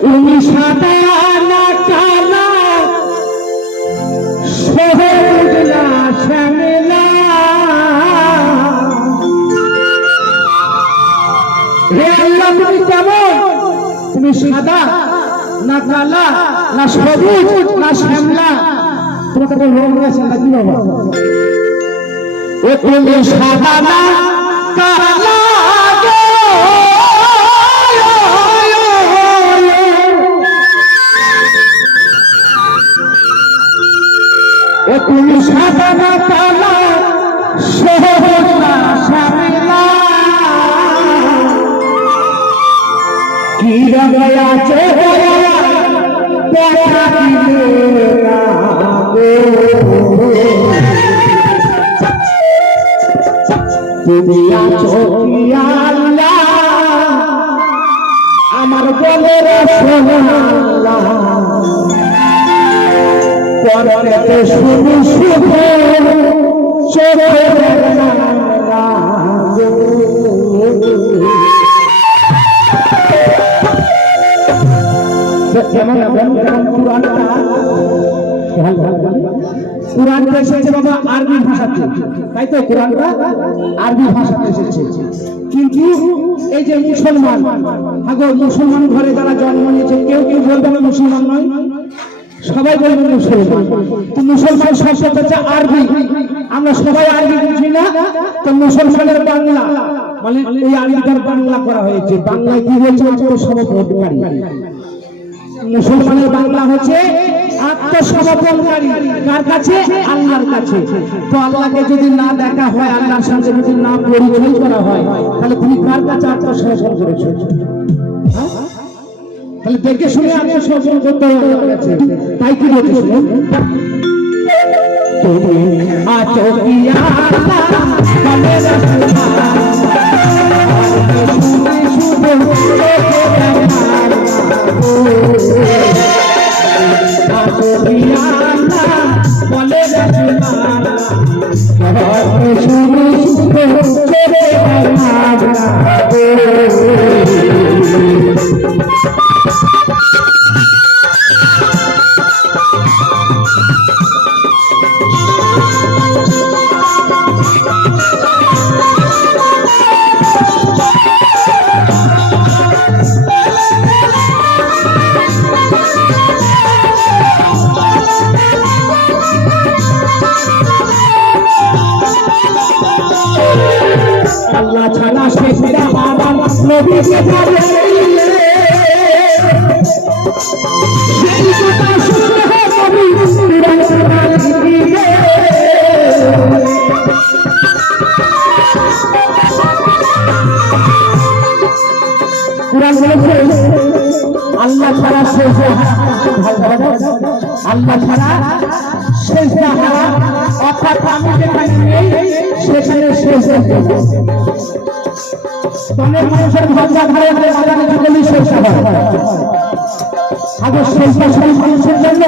তুমি সাদা না কালা সবুজ না শ্যামলা হে আল্লাহ তুমি কেমন তুমি সাদা না কালা না সবুজ না শ্যামলা তোমাকে তো রং আছে নাকি বাবা ও তুমি সাদা না কালা ও তুমি সাদা না কালা সবুজ না শ্যামলা কি রঙ আছে দেখা দিলে না তুমি আছো কি আল্লাহ আমার বলে রাসূলুল্লাহ পরতে শুধু শুধু চোখে কুরআনটা এসেছে বাবা আরবি ভাষাতে তাই তো কুরআনটা আরবি ভাষাতে এসেছে কিন্তু এই যে মুসলমান মুসলমান ঘরে যারা জন্ম নিয়েছে কেউ কেউ বলবে না মুসলমান নয় সবাই বলবে মুসলমান তো মুসলমান শব্দ হচ্ছে আরবি আমরা সবাই আরবি বুঝি না তো মুসলমানের বাংলা মানে এই আরবিটার বাংলা করা হয়েছে বাংলায় কি বলছে আত্মসমর্পণকারী মুসলমানের বাংলা হচ্ছে আত্মসমর্পণকারী কার কাছে আল্লাহর কাছে তো আল্লাহকে যদি না দেখা হয় আল্লাহর সাথে যদি না পরিচয় করা হয় তাহলে তুমি কার কাছে আত্মসমর্পণ করেছো তাহলে দেখে শুনে আত্মসমর্পণ করতে হবে তাই কি বলতে শুনুন তুমি আছো কি আল্লাহ বলে রাসূলুল্লাহ বলে আল্লাহ ছাড়া শেষরা আরাম নবীকে যাবে সেই কথা শুনে নবী কুরআন দিবে কুরআন বলেছে আল্লাহ ছাড়া শেষরা আল্লাহ ছাড়া শেষরা অর্থাৎ আমি যেখানে নেই সেখানে শেষ অনেক মানুষের ভাবনা ধারে বাজারে যুগলি শেষ হয় আগে শেষ মানুষের জন্য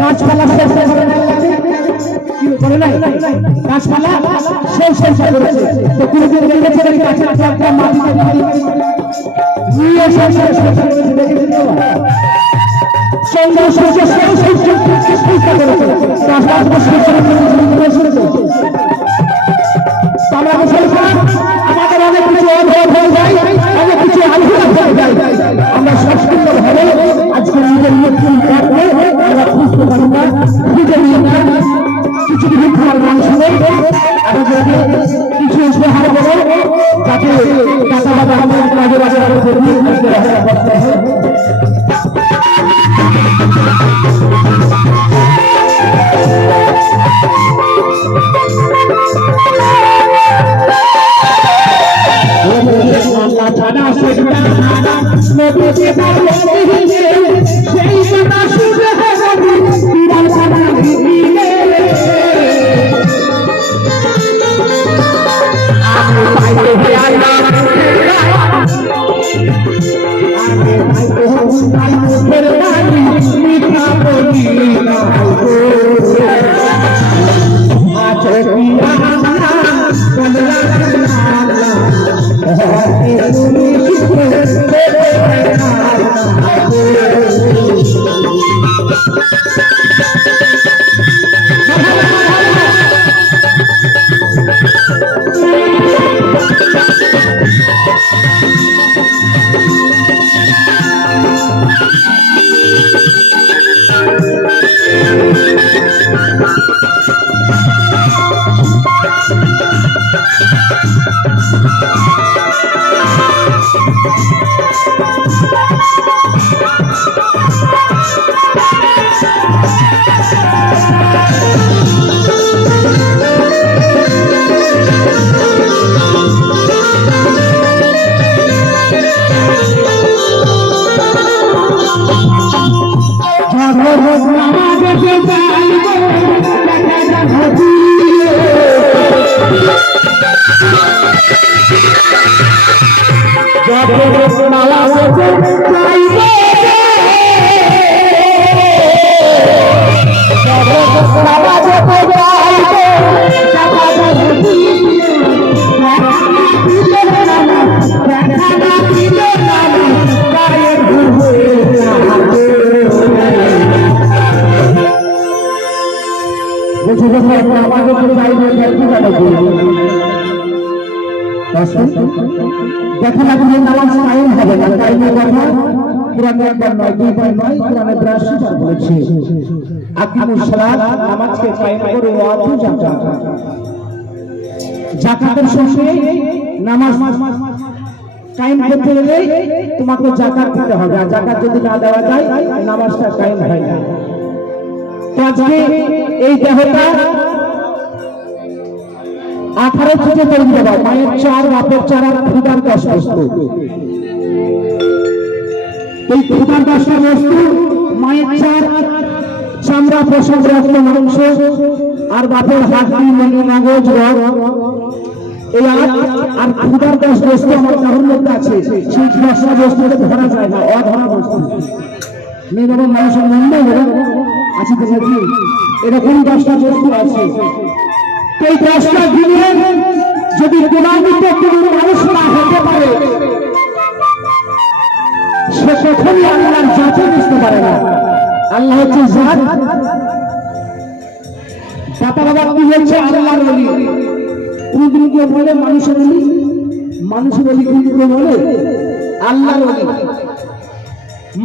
গাছপালা শেষ করে নাই গাছপালা শেষ করেছে তো কোনোদিন দেখেছে গাছের একটা মাটি নিয়ে শেষ করেছে দেখেছেন চন্দ্র সূর্য শেষ করেছে আমরা মুসলমান আমাদের অনেক কিছু অভাব হয়ে যায় অনেক কিছু আলহামদুলিল্লাহ হয়ে যায় আমরা সবসময় ভাবে আজকে নিজের মুক্তি করতে আমরা খুঁজতে পারি না খুঁজে নিয়ে কিছু কিছু খাওয়ার মানুষ নেই কিছু ইশতেহার বলে যাতে টাকা বাবা আমাদের মাঝে মাঝে আল্লাহ ছাড়া সেটা নবীকে বলে সেই কথা শুনে নবী বিরাল ছাড়া দিলে আমি পাইতে হে আল্লাহ আমি পাইতে হে মুখের বাণী মিঠা বলি না গো আছো কি আল্লাহ বলে আল্লাহ তুমি দেখেন আপনি নামাজ কায়েম হবে না, কায়েমের কথা কোরআনে একবার নয়, দুইবার নয়, কোরআনে 82 বার বলেছে। আকিমুস সালাত, নামাজকে কায়েম করো, ওয়া আতু যাকাত। যাকাতের সঙ্গে নামাজ কায়েম করতে গেলে তোমাকে যাকাত দিতে হবে, আর যাকাত যদি না দেওয়া যায় নামাজটা কায়েম হয় না। তো আজকে এই দেহটা 18 থেকে তৈরি দেওয়া, মায়ের চার, বাপের চার, আর ক্ষুধার 10 বস্তু। এই ক্ষুধার 10টা বস্তু মায়ের চার, চামড়া, পশম, রক্ত, মাংস, আর বাপের হাড্ডি, মনি, মগজ, রগ, এই আর ক্ষুধার 10 বস্তু আমার দেহের মধ্যে আছে। সেই 10টা বস্তুকে ধরা যায় না, অধরা বস্তু। মেয়েদের মানুষের মধ্যে আছে তো নাকি এরকম 10টা বস্তু আছে। এই 10টা দিনে যদি গুণান্বিত কোনো মানুষ না হতে পারে, সে কখনই আল্লাহর জাতে বুঝতে পারে না। আল্লাহ হচ্ছে জাত, বাবা বাবা কি হচ্ছে আল্লাহর ওলি। কোনদিনকে বলে মানুষের ওলি, মানুষের ওলি কোনদিনকে বলে আল্লাহর ওলি।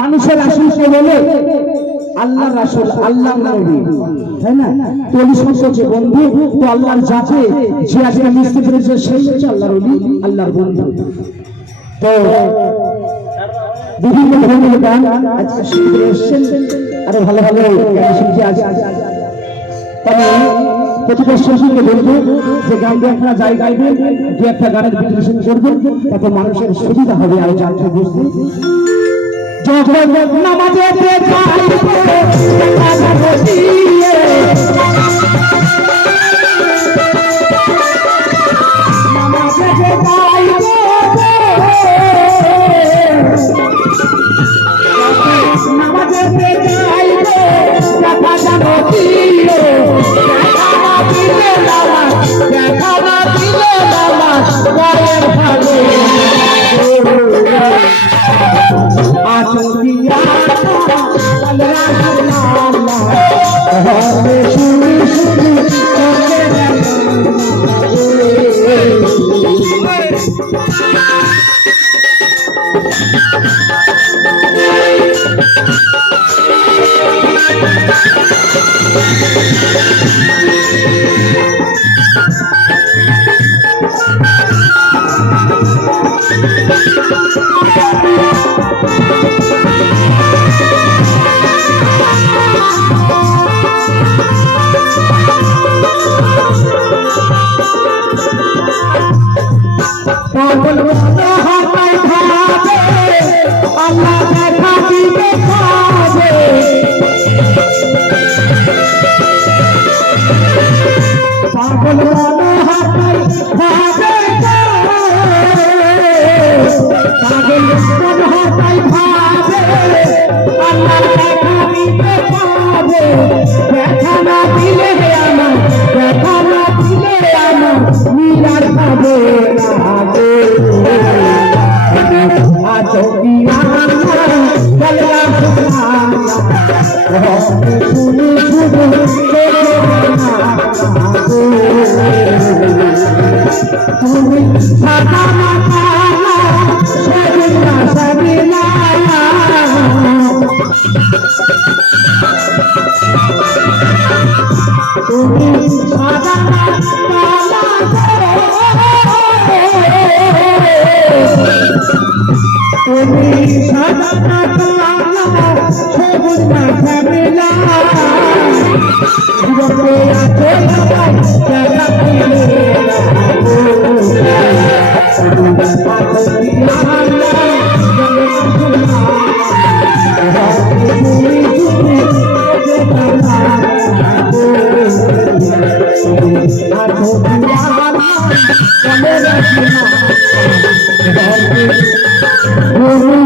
মানুষের রাসূলকে বলে আল্লাহর রাসূল, আল্লাহর নবী, তাই না? তো ওলি হচ্ছে বন্ধু, তো আল্লাহর জাতে যে আজকে মিশতে পেরেছে সেই হচ্ছে আল্লাহর ওলি, আল্লাহর বন্ধু। তো বিভিন্ন ধরনের গান আজকে শিখতে এসেছেন, আরে ভালো ভালো গান শিখতে আছে। তবে প্রতিটা শিশুকে বলবো যে গান দিয়ে আপনারা যাই গাইবেন, দু একটা গানের বিশ্লেষণ করবেন, তাতে মানুষের সুবিধা হবে আর জানতে বুঝতে। যখন নামাজে ও